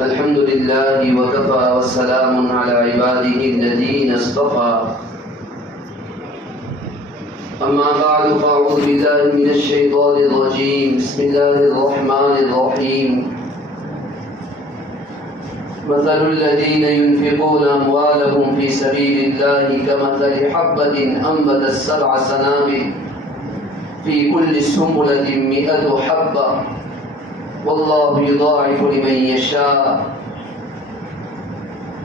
الحمد لله وكفى والسلام على عباده الذين اصطفى أما بعد فأعوذ بالله من الشيطان الرجيم بسم الله الرحمن الرحيم مثل الذين ينفقون أموالهم في سبيل الله كمثل حبة أنبتت 7 سنابل في كل سنبلة 100 حبة والله يضاعف لمن يشاء.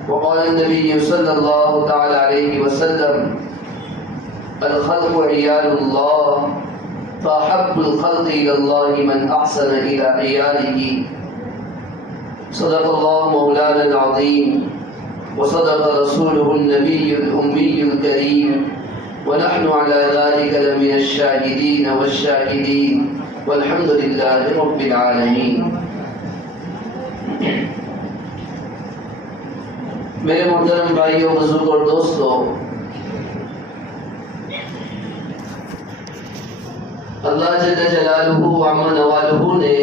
وقال النبي صلى الله تعالى عليه وسلم الخلق عيال الله فأحب الخلق إلى الله من أحسن إلى عياله. صدق الله مولانا العظيم وصدق رسوله النبي الأمي الكريم ونحن على ذلك لمن الشاهدين والشاكرين والحمد لله رب العالمين. میرے محترم بھائیوں، بزرگوں اور دوستوں، اللہ جل جلالہ وعم نوالہ نے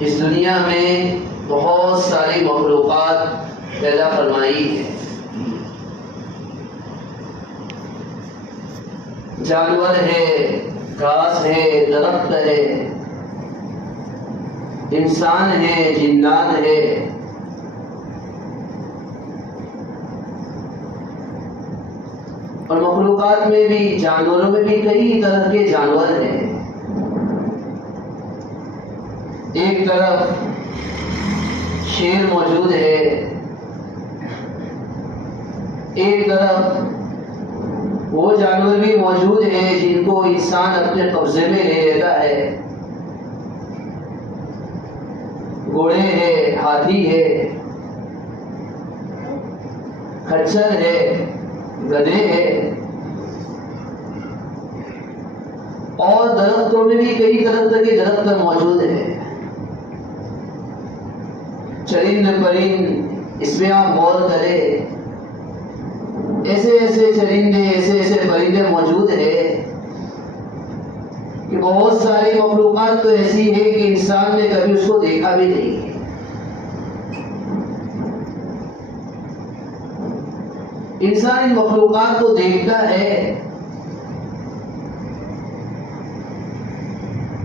اس دنیا میں بہت ساری مخلوقات پیدا فرمائی ہے. جانور ہے، گھاس ہے، درخت ہے، انسان ہے، جنات ہے. اور مخلوقات میں بھی، جانوروں میں بھی کئی طرح کے جانور ہیں. ایک طرف شیر موجود ہے، ایک طرف وہ جانور بھی موجود ہیں جن کو انسان اپنے قبضے میں لے لیتا ہے. گھوڑے ہے، ہاتھی ہے، خچر ہے، گدھے ہے. اور درختوں میں بھی کئی طرح کے درخت موجود ہیں. چرند پرند، اس میں آپ غور کریں، ایسے ایسے چرندے، ایسے ایسے پرندے موجود ہیں کہ بہت ساری مخلوقات تو ایسی ہے کہ انسان نے کبھی اس کو دیکھا بھی نہیں. انسان ان مخلوقات کو دیکھتا ہے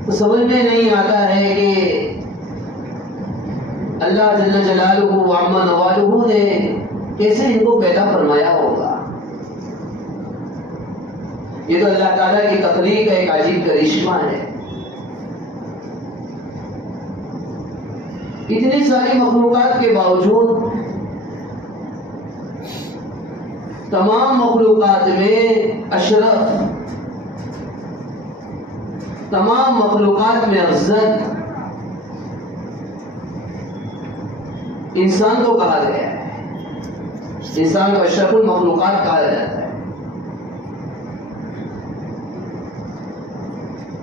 تو سمجھ میں نہیں آتا ہے کہ اللہ جل جلالہ وعم نوالہ نے کیسے ان کو پیدا فرمایا ہوگا. یہ تو اللہ تعالیٰ کی تخلیق کا ایک عجیب کرشمہ ہے. اتنی ساری مخلوقات کے باوجود تمام مخلوقات میں اشرف، تمام مخلوقات میں افضل انسان کو کہا گیا ہے. انسان کو اشرف المخلوقات کہا جاتا ہے.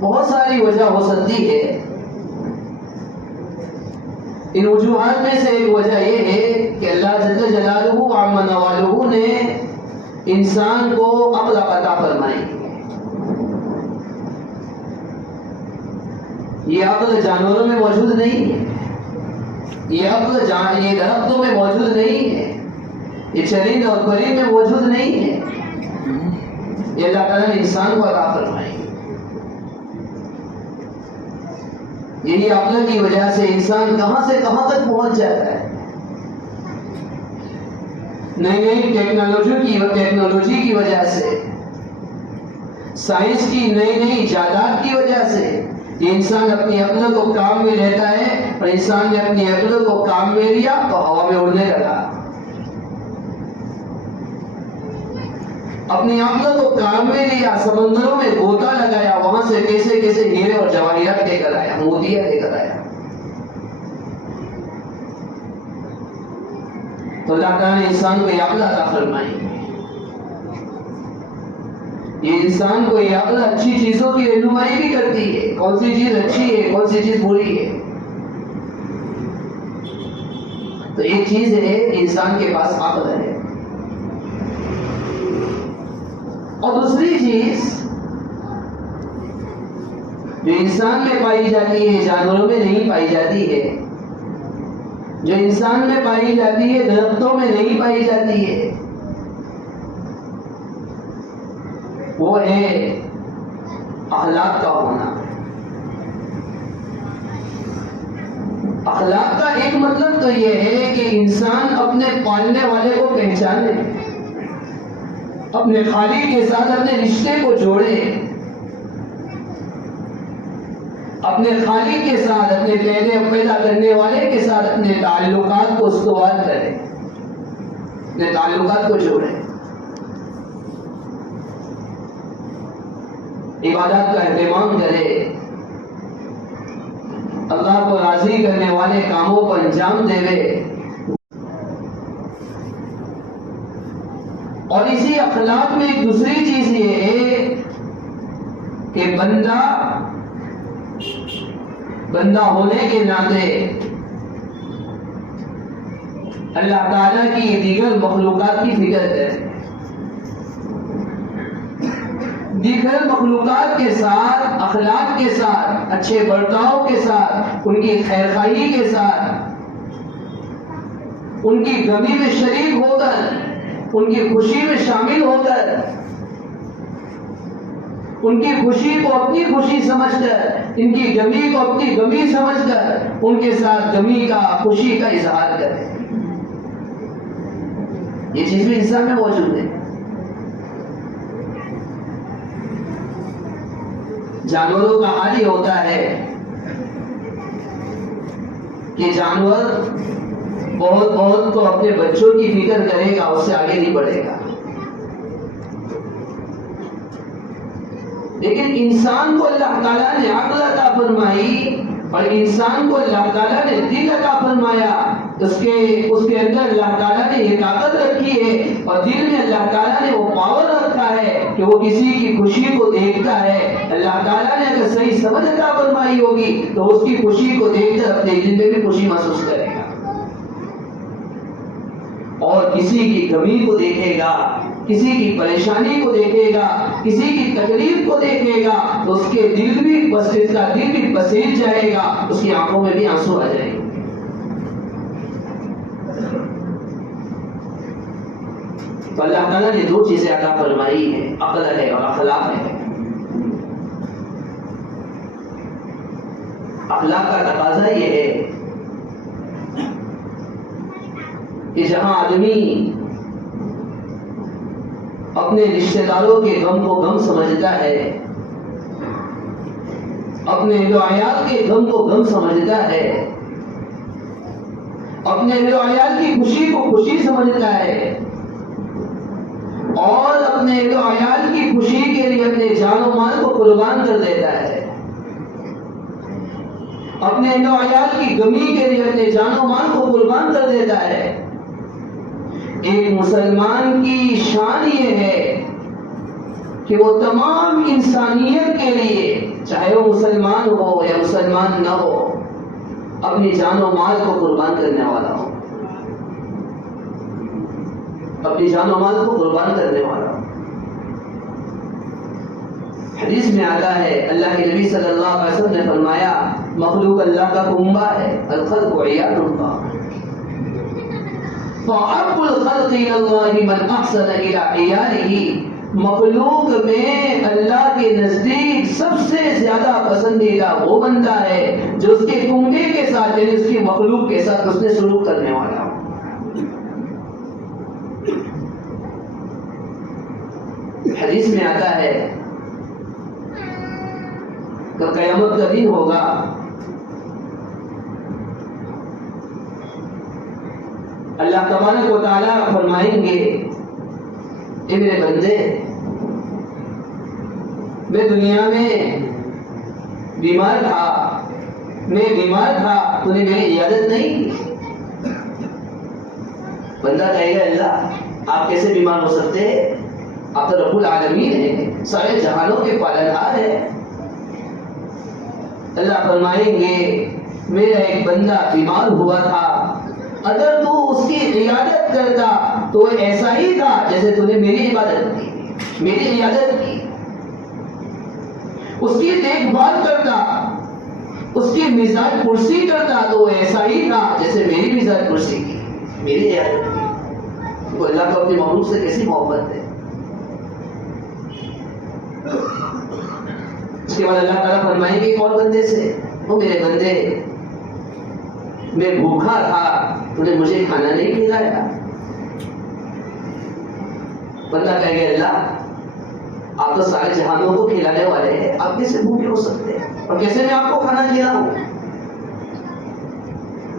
بہت ساری وجہ ہو سکتی ہے. ان وجوہات میں سے ایک وجہ یہ ہے کہ اللہ جل جلالہ وعم نوالہ نے انسان کو عقل عطا فرمائی. یہ عقل جانوروں میں موجود نہیں ہے، یہ عقل یہ درختوں میں موجود نہیں ہے، یہ چرند اور پرند میں موجود نہیں ہے. یہ اللہ تعالیٰ نے انسان کو عطا فرمائی. یہی عقل کی وجہ سے انسان کہاں سے کہاں تک پہنچ جاتا ہے. نئی نئی ٹیکنالوجی کی وجہ سے، سائنس کی نئی نئی ایجادات کی وجہ سے یہ انسان اپنی عقل کو کام میں لیتا ہے. اور انسان نے اپنی عقل کو کام میں لیا تو ہوا میں اڑنے لگا. اپنی عقل کو کام میں لیا، سمندروں میں غوطہ لگایا، وہاں سے کیسے کیسے ہیرے اور جواہرات لے کر آیا، موتیاں لے کر آیا. تو اللہ تعالیٰ نے انسان کو یہ عقل عطا فرمائی. یہ انسان کو یہ عقل اچھی چیزوں کی رہنمائی بھی کرتی ہے، کون سی چیز اچھی ہے، کون سی چیز بری ہے. تو ایک چیز ہے انسان کے پاس عقل ہے. اور دوسری چیز جو انسان میں پائی جاتی ہے جانوروں میں نہیں پائی جاتی ہے، جو انسان میں پائی جاتی ہے درختوں میں نہیں پائی جاتی ہے، وہ ہے اخلاق کا ہونا۔ اخلاق کا ایک مطلب تو یہ ہے کہ انسان اپنے پالنے والے کو پہچانے، اپنے خالق کے ساتھ اپنے رشتے کو جوڑے، اپنے خالق کے ساتھ، اپنے پیدا کرنے والے کے ساتھ اپنے تعلقات کو استوار کرے، اپنے تعلقات کو جوڑے، عبادات کا اہتمام کرے، اللہ کو راضی کرنے والے کاموں کو انجام دے۔ اور اسی اخلاق میں ایک دوسری چیز یہ ہے کہ بندہ ہونے کے ناطے اللہ تعالیٰ کی دیگر مخلوقات کی فکر کرے، دیگر مخلوقات کے ساتھ، اخلاق کے ساتھ، اچھے برتاؤ کے ساتھ، ان کی خیرخواہی کے ساتھ، ان کی غمی میں شریک ہو کر، ان کی خوشی میں شامل ہو کر، ان کی خوشی کو اپنی خوشی سمجھ کر، ان کی غمی کو اپنی غمی سمجھ کر، ان کے ساتھ غمی کا، خوشی کا اظہار کرے۔ یہ چیز بھی انسان میں موجود ہے۔ جانوروں کا حال ہی ہوتا ہے کہ جانور بہت تو اپنے بچوں کی فکر کرے گا، اس سے آگے نہیں بڑھے گا، لیکن انسان کو اللہ تعالیٰ نے عقل عطا فرمائی اور انسان کو اللہ تعالیٰ نے دل عطا فرمایا، اس کے اندر اللہ تعالیٰ نے یہ طاقت رکھی ہے اور دل میں اللہ تعالیٰ نے وہ پاور رکھا ہے کہ وہ کسی کی خوشی کو دیکھتا ہے۔ اللہ تعالیٰ نے اگر صحیح سمجھ عطا فرمائی ہوگی تو اس کی خوشی کو دیکھ کر اپنے دل میں بھی خوشی محسوس کرے گا، اور کسی کی غمی کو دیکھے گا، کسی کی پریشانی کو دیکھے گا، کسی کی تکلیف کو دیکھے گا تو اس کے دل بھی پسیج جائے گا، اس کی آنکھوں میں بھی آنسو آ جائیں گے۔ تو اللہ تعالیٰ نے دو چیزیں عطا فرمائی ہے، عقل ہے اور اخلاق ہے۔ اخلاق کا تقاضا یہ ہے کہ جہاں آدمی اپنے رشتہ داروں کے غم کو غم سمجھتا ہے، اپنے اہل و عیال کے غم کو غم سمجھتا ہے، اپنے اہل و عیال کی خوشی کو خوشی سمجھتا ہے، اور اپنے اہل و عیال کی خوشی کے لیے اپنے جان و مال کو قربان کر دیتا ہے، اپنے اہل و عیال کی غمی کے لیے اپنے جان و مال کو قربان کر دیتا ہے۔ ایک مسلمان کی شان یہ ہے کہ وہ تمام انسانیت کے لیے، چاہے وہ مسلمان ہو یا مسلمان نہ ہو، اپنی جان و مال کو قربان کرنے والا ہو، اپنی جان و مال کو قربان کرنے والا ہو۔ حدیث میں آتا ہے، اللہ کے نبی صلی اللہ علیہ وسلم نے فرمایا، مخلوق اللہ کا کنبہ ہے، الخلق عیال اللہ، فَأَحَبُّ الْخَلْقِ إِلَى اللَّهِ مَنْ أَحْسَنَ إِلَىٰ عِيَالِهِ، مخلوق میں اللہ کے نزدیک سب سے زیادہ پسندیدہ وہ بندہ ہے جو اس کے کنبے کے ساتھ، یعنی اس کی مخلوق کے ساتھ اس نے سلوک کرنے والا ہو۔ حدیث میں آتا ہے کہ قیامت کا دن ہوگا، اللہ تبارک و تعالیٰ فرمائیں گے، اے میرے بندے، میں دنیا میں بیمار تھا، تو نے میری عیادت نہیں کی۔ بندہ کہے گا، اللہ آپ کیسے بیمار ہو سکتے، آپ تو رب العالمین ہیں، سارے جہانوں کے پالنہار ہیں۔ اللہ فرمائیں گے، میرا ایک بندہ بیمار ہوا تھا، اگر تو اس کی عیادت کرتا تو وہ ایسا ہی تھا جیسے تو نے میری عبادت کی، میری عیادت کی۔ اس کی دیکھ بھال کرتا، اس کی مزاج پرسی کرتا، تو وہ ایسا ہی تھا جیسے میری مزاج پرسی کی، میری عادت کی۔ تو اللہ کو اپنی مخلوق سے کیسی محبت ہے۔ اس کے بعد اللہ تعالیٰ فرمائیں گے کون بندے سے، وہ میرے بندے میں بھوکا تھا تو نے مجھے کھانا نہیں کھلایا۔ بندہ کہے گا اللہ آپ تو سارے جہانوں کو کھلانے والے ہیں، آپ کیسے بھوکے ہو سکتے ہیں اور کیسے میں آپ کو کھانا کھلاؤں؟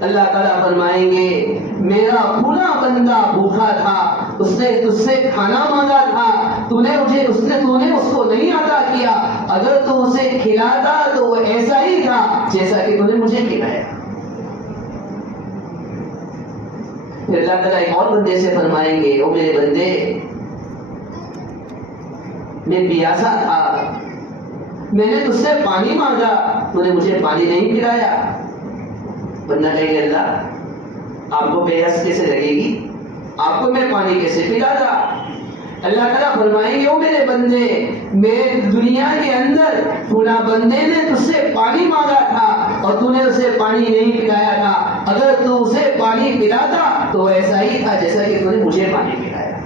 اللہ تعالیٰ فرمائیں گے میرا پورا بندہ بھوکا تھا، اس نے تجھ سے کھانا مانگا تھا، تو نے اس کو نہیں عطا کیا، اگر تو اسے کھلاتا تو وہ ایسا ہی تھا جیسا کہ تو نے مجھے کھلایا۔ پھر اللہ تعالیٰ ایک اور بندے سے فرمائیں گے او میرے بندے میں پیاسا تھا، میں نے تجھ سے پانی مانگا، تو نے مجھے پانی نہیں پلایا۔ بندہ کہے گا اللہ آپ کو پیاس کیسے لگے گی، آپ کو میں پانی کیسے پلاتا؟ اللہ تعالیٰ فرمائیں گے او میرے بندے میں دنیا کے اندر فلاں بندے نے تجھ سے پانی مانگا تھا اور تو نے اسے پانی نہیں پلایا تھا، اگر تو اسے پانی پلاتا تو ایسا ہی تھا جیسا کہ تو نے مجھے پانی پلایا۔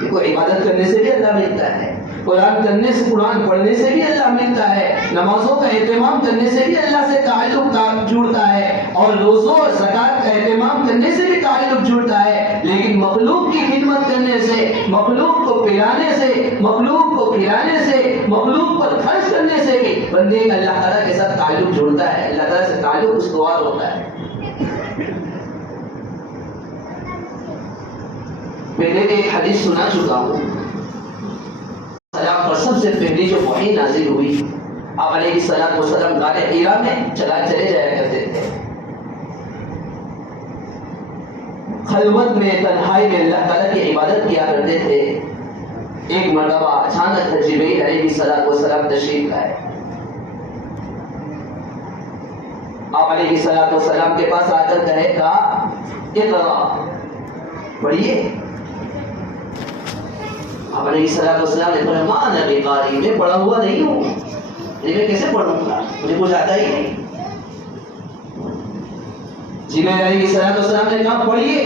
دیکھو عبادت کرنے سے بھی اللہ ملتا ہے، قرآن پڑھنے سے بھی اللہ ملتا ہے، نمازوں کا اہتمام کرنے سے بھی اللہ سے تعلق جڑتا ہے، اور روزوں اور زکوٰۃ کا اہتمام کرنے سے بھی تعلق جڑتا ہے، لیکن مخلوق کی خدمت کرنے سے، مخلوق کو پلانے سے، مخلوق کو کھلانے سے، مخلوق پر خرچ کرنے سے بھی بندے اللہ تعالیٰ کے ساتھ تعلق جڑتا ہے، اللہ تعالیٰ سے تعلق استوار ہوتا ہے۔ پہلے ایک حدیث سنا چکا ہوں، سلام پر سب سے پہلی جو وحی نازل ہوئی آپ علیہ الصلوۃ والسلام غار حرا میں چلے جایا کرتے تھے، خلوت میں تنہائی میں اللہ تعالیٰ کی عبادت کیا کرتے تھے۔ ایک مرتبہ اچانک جبرائیل علیہ الصلوۃ والسلام تشریف لائے، آپ علیہ الصلوۃ والسلام کے پاس آ کر کہا اقرا، پڑھیے۔ آپ علیہ السلام نے فرمایا ما انا بقاری، میں پڑھا ہوا نہیں ہوں، میں کیسے پڑھوں گا، مجھے کچھ آتا ہی نہیں۔ جبرائیل علیہ السلام نے کہا پڑھیے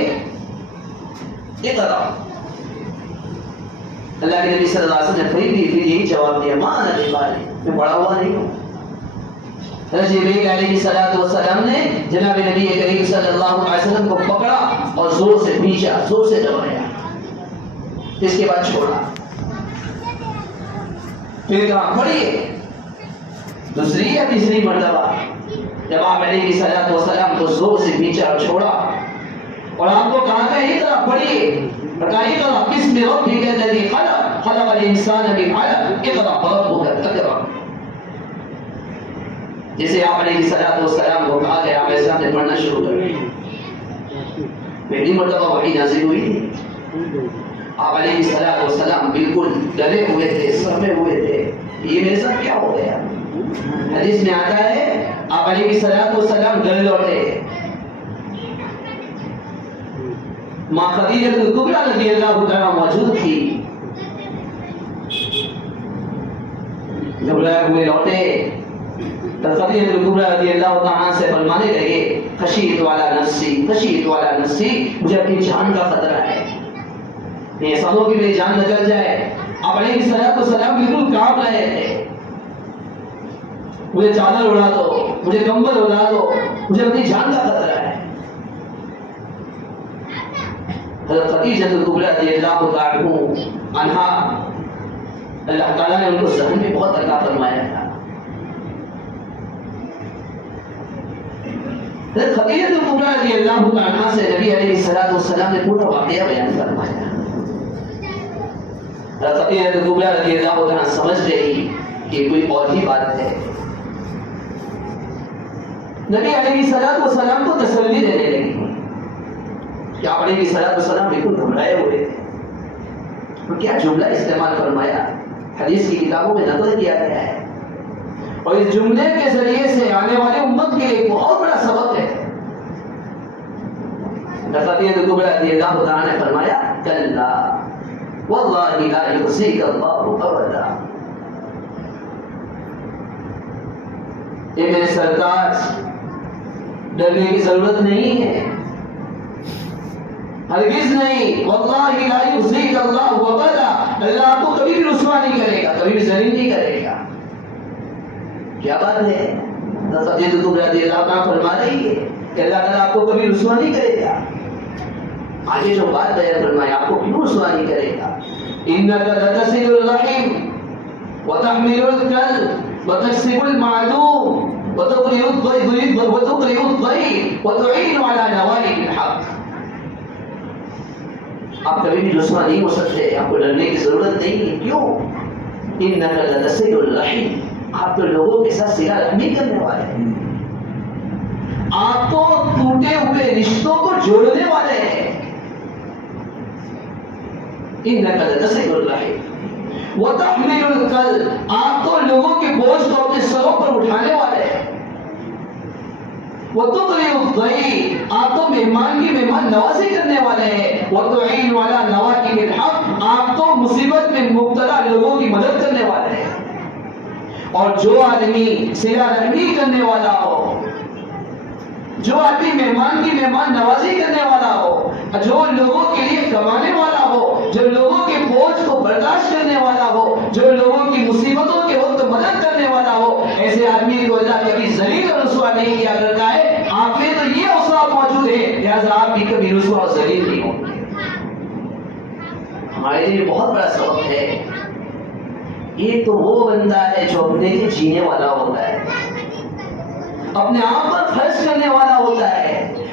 اقرا۔ اللہ کے نبی صلی اللہ علیہ وسلم نے پھر یہی جواب دیا ما انا بقاری، میں پڑھا ہوا نہیں ہوں۔ جبرائیل علیہ السلام نے جناب نبی کریم صلی اللہ علیہ وسلم کو پکڑا اور زور سے کھینچا، زور سے دبایا، اس کے بعد چھوڑا، پھر کہا پڑھیے دوسری یا تیسری مرتبہ، جب آپ علیہ الصلوۃ والسلام کو زور سے کھینچا اور چھوڑا اور آپ کو کہا کہ اقرا پڑھیے، بتائیے اقرا بسم ربک الذی خلق خلق الانسان من علق اقرا وربک الاکرم۔ جیسے آپ علیہ الصلوۃ والسلام کو کہا کہ آپ ایسا نے پڑھنا شروع کر دیا، پہلی مرتبہ وحی نازل ہوئی تھی، آپ علیہ الصلوۃ والسلام بالکل ڈرے ہوئے تھے، سرمے ہوئے تھے، یہ میرے ساتھ کیا ہو گیا؟ حدیث میں آتا ہے آپ علیہ الصلوۃ والسلام ڈر لوٹے، ماں خدیجہ کبریٰ رضی اللہ تعالیٰ موجود تھی، گھبرائے ہوئے لوٹے، خدیجہ کبریٰ رضی اللہ تعالیٰ سے فرمانے لگے خشیت والا نفسی، خشیت والا نفسی، مجھے اپنی جان کا خطرہ ہے، یہ سبوں کی میری جان نکل جائے۔ آپ علیہ الصلوۃ والسلام بالکل کانپ رہے تھے، مجھے چادر اڑا دو، مجھے کمبل اڑا دو، مجھے اپنی جان کا خطرہ ہے۔ حضرت خدیجہ کبریٰ رضی اللہ تعالیٰ عنہا، اللہ تعالیٰ نے ان کو ذہن میں بہت عطا فرمایا تھا۔ حضرت خدیجہ کبریٰ رضی اللہ تعالیٰ عنہا سے نبی علیہ الصلوۃ والسلام نے پورا واقعہ بیان فرمایا۔ حضرت خدیجہ کبریٰ رضی اللہ تعالیٰ سمجھ گئی کہ کوئی اور ہی بات ہے، نبی علیہ الصلوۃ والسلام کو تسلی دینے لگی کہ آپ علیہ الصلوۃ والسلام بالکل گھبرائے ہوئے تھے، تو کیا جملہ استعمال فرمایا حدیث کی کتابوں میں نقل کیا گیا ہے، اور اس جملے کے ذریعے سے آنے والے امت کے لیے ایک بہت بڑا سبق ہے۔ خدیجہ کبریٰ رضی اللہ تعالیٰ نے فرمایا کلا واللہ لا یخزیک اللہ ابدا، اے میرے سرتاج، ڈرنے کی ضرورت نہیں ہے، ہرگز نہیں۔ واللہ لا یخزیک اللہ ابدا، اللہ آپ کو کبھی بھی رسوا نہیں کرے گا، کبھی بھی ذلیل نہیں کرے گا۔ کیا بات ہے، خدیجہ رضی اللہ عنہ فرما رہی ہے کہ اللہ تعالیٰ آپ کو کبھی رسوا نہیں کرے گا۔ آگے جو بات بیان فرمایا، آپ کو کیوں رسوا نہیں کرے گا؟ انک لتصل الرحم وتحمل الکل وتکسب المعدوم وتقرئ الضيف وتعين على نوائب الحق۔ آپ کبھی بھی رسوا نہیں ہو سکتے، آپ کو ڈرنے کی ضرورت نہیں ہے۔ کیوں؟ انک لتصل الرحم، آپ تو لوگوں کے ساتھ صلہ رحمی کرنے والے ہیں، آپ تو ٹوٹے ہوئے رشتوں کو جوڑنے والے ہیں۔ انک لتصل الرحم وتحمل الکل، آپ تو لوگوں کے بوجھ کو اپنے سروں پر اٹھانے والے ہیں۔ وتقرئ الضيف، آپ تو مہمان کی مہمان نوازی کرنے والے ہیں۔ وتعين على نوائب الحق، آپ تو مصیبت میں مبتلا لوگوں کی مدد کرنے والے ہیں۔ اور جو آدمی صلہ رحمی کرنے والا ہو، جو آدمی مہمان کی مہمان نوازی کرنے والا ہو، جو لوگوں کے لیے کمانے والا ہو، جو لوگوں کے بوجھ کو برداشت کرنے والا ہو، جو لوگوں کی مصیبتوں کے وقت مدد کرنے والا ہو، ایسے آدمی کو اللہ کبھی ذلیل اور رسوا نہیں کیا کرتا ہے۔ آپ میں تو یہ اوصاف موجود ہے، لہذا آپ بھی کبھی رسوا اور ذلیل نہیں ہوں گے۔ ہمارے لیے بہت بڑا سبق ہے۔ یہ تو وہ بندہ ہے جو اپنے لیے جینے والا ہوتا ہے، اپنے آپ پر خرچ کرنے والا ہوتا ہے،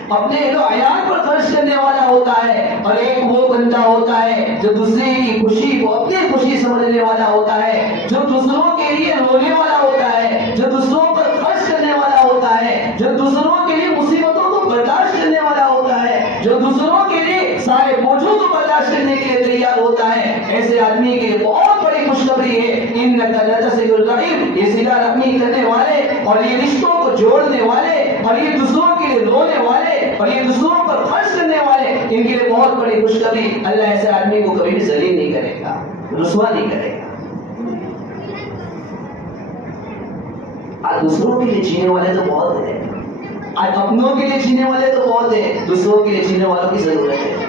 اپنے اہل و عیال پر خرچ کرنے والا ہوتا ہے، اور ایک وہ بندہ ہوتا ہے جو دوسرے کی خوشی کو اپنی خوشی سمجھنے والا ہوتا ہے، جو دوسروں کے لیے رونے والا ہوتا ہے، جو دوسروں پر خرچ کرنے والا ہوتا ہے، جو دوسروں کے لیے مصیبتوں کو برداشت کرنے والا ہوتا ہے، جو دوسروں کے لیے سارے بوجھوں کو برداشت کرنے کے لیے تیار ہوتا ہے۔ ایسے آدمی کے لیے بہت بڑی خوشخبری ہے، انک لتصل الرحم، یہ صلہ رحمی کرنے والے اور یہ رشتوں کو جوڑنے والے اور یہ دوسروں کے لیے رونے والے اور یہ دوسروں پر خرچ کرنے والے، ان کے لیے بہت بڑی خوشخبری۔ اللہ ایسے آدمی کو کبھی بھی ذلیل نہیں کرے گا، رسوا نہیں کرے گا۔ آج دوسروں کے لیے جینے والے تو بہت ہیں، آج اپنوں کے لیے جینے والے تو بہت ہیں، دوسروں کے لیے جینے والوں کی ضرورت ہے۔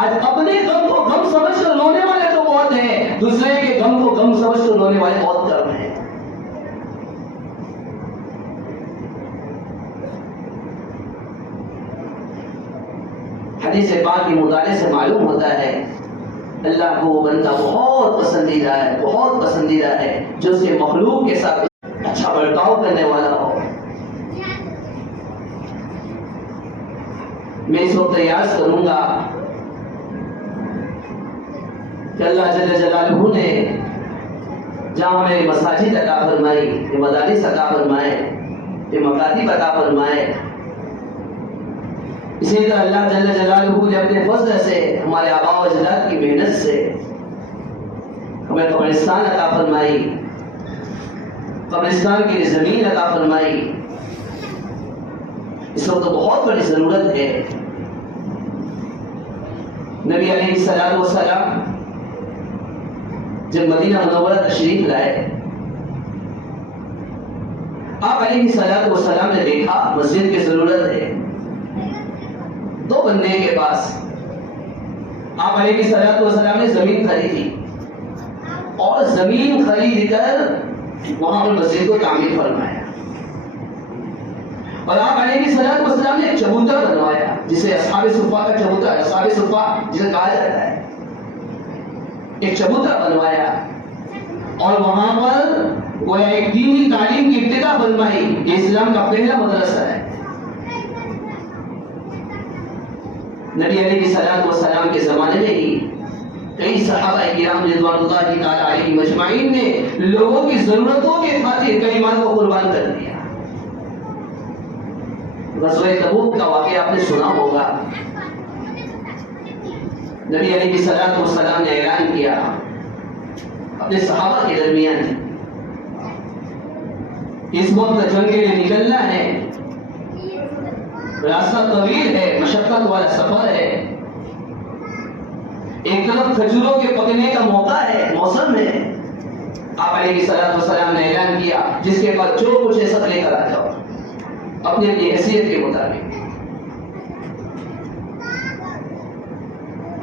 آج اپنے غم کو غم سمجھ کر رونے والے تو بہت ہیں، دوسرے کے غم کو غم سمجھ کر رونے والے بہت کم ہیں۔ حدیث پاک کے مطالعے سے معلوم ہوتا ہے اللہ کو وہ بندہ بہت پسندیدہ ہے، بہت پسندیدہ ہے جو اس کے مخلوق کے ساتھ اچھا برتاؤ کرنے والا ہو۔ میں اس وقت یاد کروں گا کہ اللہ جل جلالہ نے جہاں ہمیں مساجد عطا فرمائی، یہ مدارس عطا فرمائے، یہ مکاتب عطا فرمائے، اسی طرح اللہ جل جلالہ نے اپنے فضل سے، ہمارے آباء و اجداد کی محنت سے ہمیں قبرستان عطا فرمائی، قبرستان کے لیے زمین عطا فرمائی۔ اس وقت تو بہت بڑی ضرورت ہے۔ نبی علیہ الصلوۃ والسلام جب مدینہ منورہ تشریف لائے، آپ علیہ الصلوۃ والسلام نے دیکھا مسجد کی ضرورت ہے، دو بندے کے پاس آپ علیہ الصلوۃ والسلام نے زمین خریدی اور زمین خرید کر وہاں پر مسجد کو تعمیر فرمایا، اور آپ علیہ الصلوۃ والسلام نے ایک چبوترا بنوایا جسے اصحاب صفا کا چبوترا، اصحاب صفا جسے کہا جاتا ہے، ایک چبوترا بنوایا اور وہاں پر گویا ایک دینی تعلیم کی ابتدا فرمائی۔ یہ اسلام کا پہلا مدرسہ ہے۔ نبی علیہ الصلوۃ والسلام کے زمانے میں ہی کئی صحابہ کرام رضوان اللہ تعالی علیہم اجمعین نے لوگوں کی ضرورتوں کے خاطر کئی مال کو قربان کر دیا۔ غزوہ تبوک کا واقعہ آپ نے سنا ہوگا۔ نبی علیہ الصلوۃ والسلام نے اعلان کیا اپنے صحابہ کے درمیان، اس وقت جنگ کے لیے نکلنا ہے، راستہ طویل ہے، مشقت والا سفر ہے، ایک طرف کھجوروں کے پکنے کا موقع ہے، موسم ہے، آپ علیہ السلام نے اعلان کیا جس کے بعد جو کچھ ہے سب لے کر آ جاؤ اپنی اپنی حیثیت کے مطابق.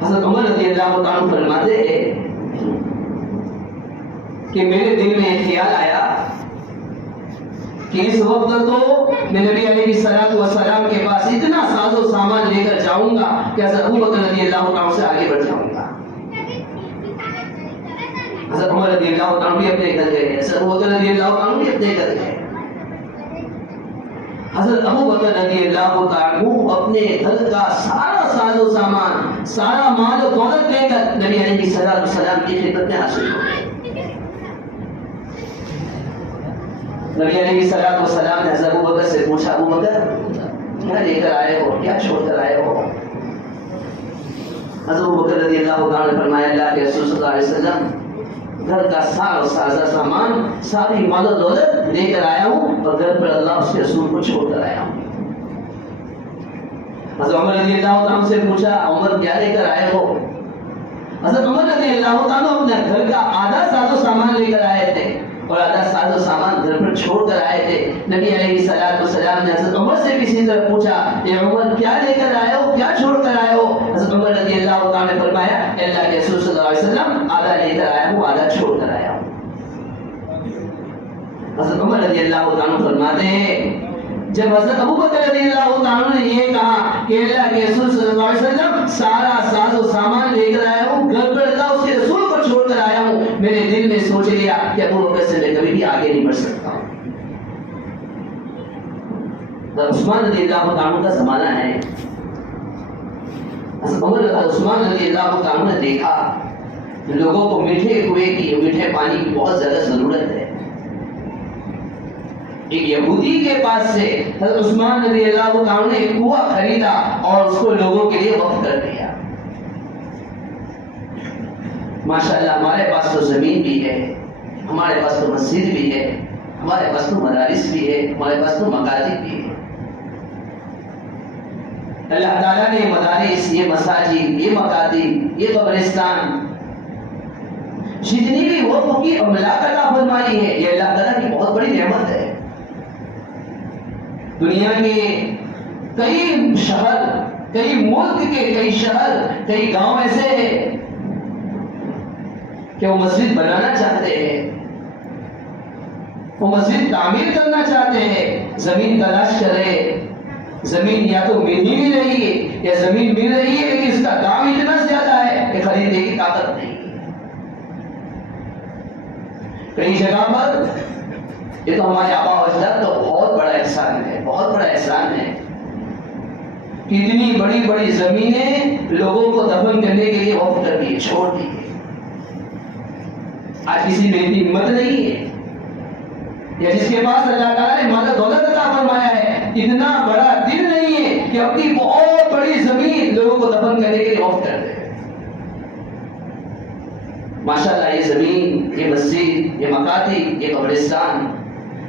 حضرت عمر رضی اللہ تعالیٰ فرماتے ہیں کہ میرے دل میں خیال آیا کہ اس وقت تو میں نبی علیہ السلام کے پاس اتنا ساز و سامان لے کر جاؤں گا کہ حضرت ابو بکر رضی اللہ تعالیٰ سے آگے بڑھ جاؤں گا. حضرت عمر رضی اللہ تعالیٰ بھی اپنے گھر گئے, حضرت ابو بکر رضی اللہ تعالیٰ بھی اپنے گھر گئے. حضرت ابو بکر رضی اللہ تعالیٰ اپنے گھر کا سارا ساز و سامان, سارا مال و دولت لے کر نبی علیہ السلام کی خدمت میں حاضر ہو گئے. نبی علیہ السلام نے حضرت ابو بکر سے پوچھا, ابو بکر کیا لے کر آئے ہو, کیا چھوڑ کر آئے ہو؟ حضرت ابو بکر رضی اللہ تعالیٰ نے فرمایا اللہ کے رسول صلی اللہ علیہ وسلم گھر کا سارا سازہ سامان, ساری مال و دولت لے کر آیا ہوں اور گھر پر اللہ اس کے رسول کو چھوڑ کر آیا ہوں. حضرت عمر رضی اللہ تعالیٰ سے پوچھا عمر کیا لے کر آئے ہو؟ حضرت عمر رضی اللہ تعالیٰ اپنے گھر کا آدھا ساز و سامان لے کر آئے تھے اور آدھا ساز و سامان گھر پر چھوڑ کر آئے تھے. نبی علیہ السلام نے حضرت عمر سے کسی طرح پوچھا اے عمر کیا لے کر آئے ہو, کیا چھوڑ کر آئے ہو؟ حضرت عمر رضی اللہ تعالیٰ نے فرمایا اللہ کے رسول صلی اللہ علیہ وسلم آدھا لے کر آیا ہوں, آدھا چھوڑ کر آیا ہوں. حضرت عمر رضی اللہ تعالیٰ فرماتے ہیں جب حضرت ابو بکر رضی اللہ تعالیٰ نے یہ کہا کہ اللہ کے رسول صلی اللہ علیہ وسلم سارا ساز و سامان لے کر آیا ہوں, گھر پر اللہ اس کے رسول کو چھوڑ کر آیا ہوں, میرے دل میں سوچ لیا کہ ابو بکر سے میں کبھی بھی آگے نہیں بڑھ سکتا ہوں. عثمان رضی اللہ تعالیٰ کا زمانہ ہے. عثمان رضی اللہ تعالیٰ نے دیکھا لوگوں کو میٹھے کنویں کی, میٹھے پانی کی بہت زیادہ ضرورت ہے. ایک یہودی کے پاس سے حضرت عثمان رضی اللہ تعالیٰ نے ایک کنواں خریدا اور اس کو لوگوں کے لیے وقف کر دیا. ماشاءاللہ ہمارے پاس تو زمین بھی ہے, ہمارے پاس تو مسجد بھی ہے, ہمارے پاس تو مدارس بھی ہے, ہمارے پاس تو مکاتب بھی ہے. اللہ تعالیٰ نے مدارس, یہ مساجد, یہ مکاتب, یہ قبرستان, جتنی بھی وقف کی املاک عطا فرمائی ہے یہ اللہ تعالیٰ کی بہت بڑی نعمت ہے. دنیا کے کئی شہر, کئی ملک کے کئی شہر, کئی گاؤں ایسے ہیں کہ وہ مسجد بنانا چاہتے ہیں, وہ مسجد تعمیر کرنا چاہتے ہیں, زمین تلاش کر رہے, زمین یا تو مل ہی نہیں رہی ہے یا زمین مل رہی ہے لیکن اس کا دام اتنا زیادہ ہے کہ خریدنے کی طاقت نہیں. کئی جگہ پر یہ تو ہمارے آبا و اجداد کا بہت بڑا احسان ہے, بہت بڑا احسان ہے کہ اتنی بڑی بڑی زمینیں لوگوں کو دفن کرنے کے لیے وقف کر دی, چھوڑ دی. آج کسی میں اتنی ہمت نہیں ہے یا جس کے پاس اللہ تعالیٰ نے مال و دولت عطا فرمایا ہے اتنا بڑا دل نہیں ہے کہ اپنی بہت بڑی زمین لوگوں کو دفن کرنے کے لیے وقف کر دے. ماشاءاللہ یہ زمین, یہ مسجد, یہ مکاتب, یہ قبرستان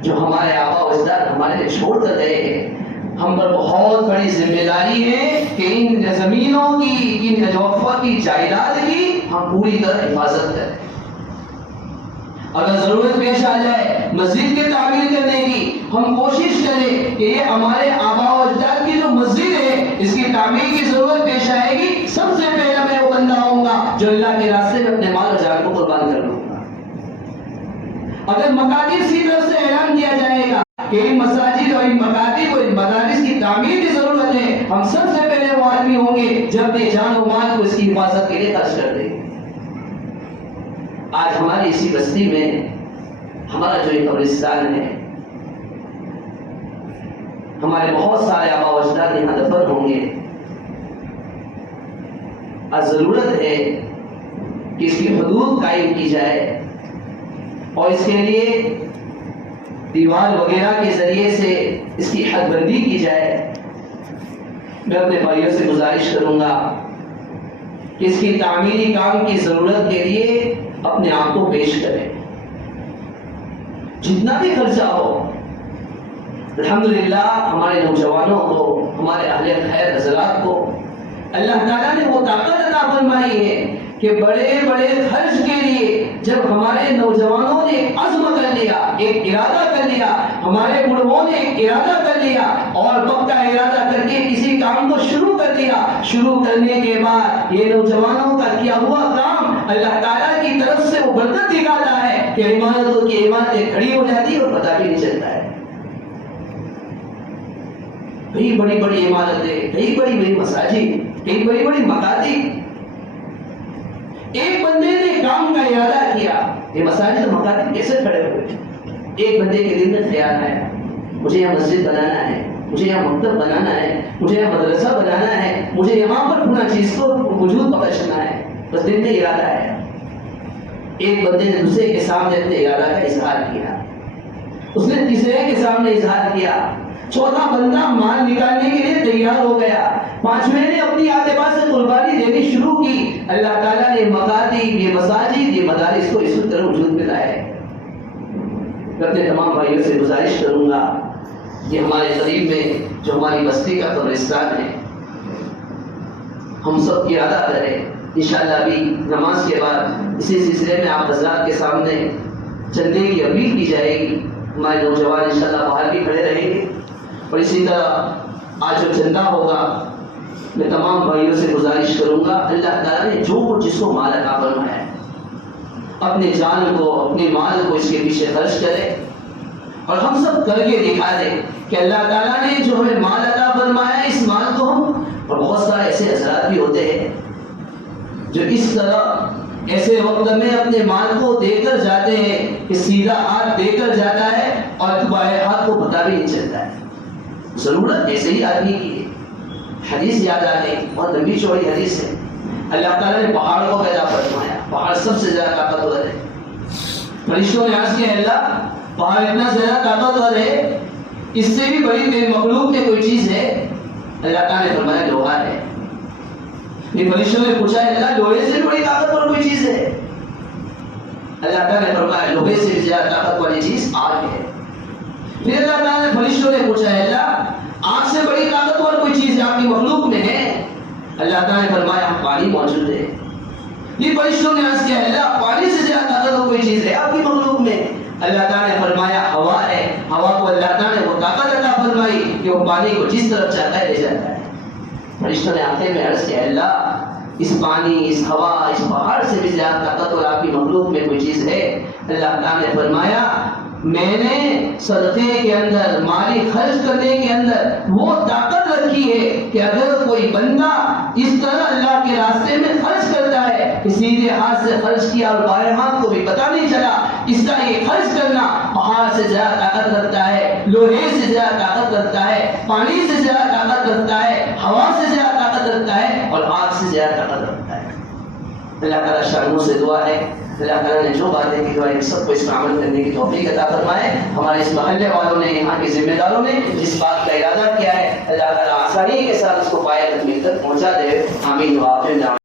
جو ہمارے آبا و اجداد ہمارے لیے چھوڑ کر گئے ہیں, ہم پر بہت بڑی ذمہ داری ہے کہ ان زمینوں کی, ان وقفہ کی جائیداد کی ہم پوری طرح حفاظت کریں. اگر ضرورت پیش آ جائے مسجد کے تعمیر کرنے کی, ہم کوشش کریں کہ یہ ہمارے آبا و اجداد کی جو مسجد ہے اس کی تعمیر کی ضرورت پیش آئے گی, سب سے پہلا میں وہ بندہ ہوں گا جو اللہ کے راستے میں اپنے مال و جان کو قربان کر لوں گا. اگر مکاتب کی طرف سے اعلان کیا جائے گا کہ ان مساجد اور ان مکاتب اور ان مدارس کی تعمیر کی ضرورت ہے, ہم سب سے پہلے وہ آدمی ہوں گے جو اپنے جان و مال کو اس کی حفاظت کے لیے خرچ کر دیں گے. آج ہماری اسی بستی میں ہمارا جو یہ قبرستان ہے, ہمارے بہت سارے آبا و اجداد یہاں دفن ہوں گے. آج ضرورت ہے کہ اس کی حدود قائم کی جائے اور اس کے لیے دیوار وغیرہ کے ذریعے سے اس کی حد بندی کی جائے. میں اپنے بھائیوں سے گزارش کروں گا کہ اس کی تعمیری کام کی ضرورت کے لیے اپنے آپ کو پیش کریں, جتنا بھی خرچہ ہو. الحمدللہ ہمارے نوجوانوں کو, ہمارے اہل خیر حضرات کو اللہ تعالیٰ نے وہ طاقت عطا فرمائی ہے کہ بڑے بڑے خرچ کے لیے جب ہمارے نوجوانوں نے عزم کر لیا، ایک ارادہ کر لیا، ہمارے بڑھوں نے ایک ارادہ کر لیا اور پکا ارادہ کر کے کسی کام کو شروع کر دیا، شروع کرنے کے بعد یہ نوجوانوں کا کیا ہوا کام اللہ تعالیٰ کی طرف سے وہ برکت دکھاتا ہے کہ عمارتوں کی عمارتیں کھڑی ہو جاتی اور پتہ بھی نہیں چلتا ہے۔ کئی بڑی بڑی عمارتیں، کئی بڑی بڑی مساجد، کئی بڑی بڑی مکاتب، ایک بندے نے کام کا ارادہ کیا، یہ مساجد مکاتب کیسے کھڑے ہوئے؟ ایک بندے کے دل میں خیال ہے مجھے یہاں مسجد بنانا ہے، مجھے یہاں مکتب بنانا ہے، مجھے یہاں مدرسہ بنانا ہے، مجھے یہاں پر پورا چیز کو وجود بخشنا ہے، بس دل میں ارادہ ہے۔ ایک بندے نے دوسرے کے سامنے اپنے ارادہ کا اظہار کیا، اس نے تیسرے کے سامنے اظہار کیا، چوتھا بندہ مال نکالنے کے لیے تیار ہو گیا، پانچویں نے اپنی آتبا سے قربانی دینی شروع کی۔ اللہ تعالیٰ نے مکاتب، یہ مساجد، یہ مدارس کو اس طرح وجود میں لائے۔ میں اپنے تمام بھائیوں سے گزارش کروں گا، یہ ہمارے قریب میں جو ہماری بستی کا قبرستان ہے، ہم سب کی ارادہ کریں انشاءاللہ ابھی نماز کے بعد اسی سلسلے میں آپ حضرات کے سامنے چندے کی اپیل کی جائے گی۔ ہمارے نوجوان انشاءاللہ باہر بھی کھڑے رہیں گے، اور اسی طرح آج جو چندہ ہوگا میں تمام بھائیوں سے گزارش کروں گا، اللہ تعالیٰ نے جو کچھ جس کو مال عطا فرمایا ہے اپنے جان کو، اپنے مال کو اس کے پیچھے خرچ کرے، اور ہم سب کر کے دکھا دیں کہ اللہ تعالیٰ نے جو ہمیں مال عطا فرمایا ہے اس مال کو ہم، اور بہت سارے ایسے حضرات بھی ہوتے ہیں جو اس طرح ایسے وقت میں اپنے مال کو دے کر جاتے ہیں کہ سیدھا ہاتھ دے کر جاتا ہے اور بائیں ہاتھ کو پتہ بھی نہیں چلتا ہے۔ ضرورت ایسے ہی آدمی کی ہے۔ حدیث یاد آ گئی، بہت لمبی چوڑی حدیث ہے۔ اللہ تعالیٰ نے پہاڑ کو پیدا فرمایا، پہاڑ سب سے زیادہ طاقتور ہے۔ فرشتوں نے عرض کیا اللہ پہاڑ اتنا زیادہ طاقتور ہے، اس سے بھی بڑی میری مخلوق میں کوئی چیز ہے؟ اللہ تعالیٰ نے فرمایا لوہا ہے۔ یہ فرشتوں نے پوچھا اللہ لوہے سے بھی بڑی طاقتور کوئی چیز ہے؟ اللہ تعالیٰ نے فرمایا لوہے سے بھی زیادہ طاقت والی چیز آگ ہے۔ پھر اللہ تعالیٰ نے فرشتوں نے پوچھا ہے اللہ آگ سے بڑی طاقتور کوئی چیز ہے آپ کی مخلوق میں ہے؟ اللہ تعالیٰ نے فرمایا پانی موجود ہے۔ یہ فرشتوں نے عرض کیا اللہ پانی سے زیادہ طاقتور کوئی چیز ہے آپ کی مخلوق میں؟ اللہ تعالیٰ نے فرمایا ہوا ہے۔ ہوا کو اللہ تعالیٰ نے وہ طاقت عطا فرمائی کہ وہ پانی کو جس طرف چاہتا ہے لے جاتا ہے۔ فرشتوں نے آخر میں عرض کیا اللہ اس پانی، اس ہوا، اس پہاڑ سے بھی زیادہ طاقتور آپ کی مخلوق میں کوئی چیز ہے؟ اللہ تعالیٰ نے فرمایا میں نے صدقے کے اندر، مالی خرچ کرنے کے اندر وہ طاقت رکھی ہے کہ اگر کوئی بندہ اس طرح اللہ کے راستے میں خرچ کرتا ہے کہ سیدھے ہاتھ سے خرچ کیا اور بائیں ہاتھ کو بھی پتہ نہیں چلا، اس کا یہ خرچ کرنا پہاڑ سے زیادہ طاقت رکھتا ہے، لوہے سے زیادہ طاقت رکھتا ہے، پانی سے زیادہ طاقت رکھتا ہے، ہوا سے زیادہ طاقت رکھتا ہے اور آگ سے زیادہ طاقت رکھتا ہے۔ اللہ تعالیٰ شانوں سے دعا ہے اللہ تعالیٰ نے جو باتیں کی دعائیں سب کو اس پر عمل کرنے کی توفیق عطا فرمائے۔ ہمارے اس محلے والوں نے، یہاں کے ذمہ داروں نے جس بات کا ارادہ کیا ہے اللہ تعالیٰ آسانی کے ساتھ اس کو پائے تک مل کر پہنچا دے۔ آمین و آخر دعوانا۔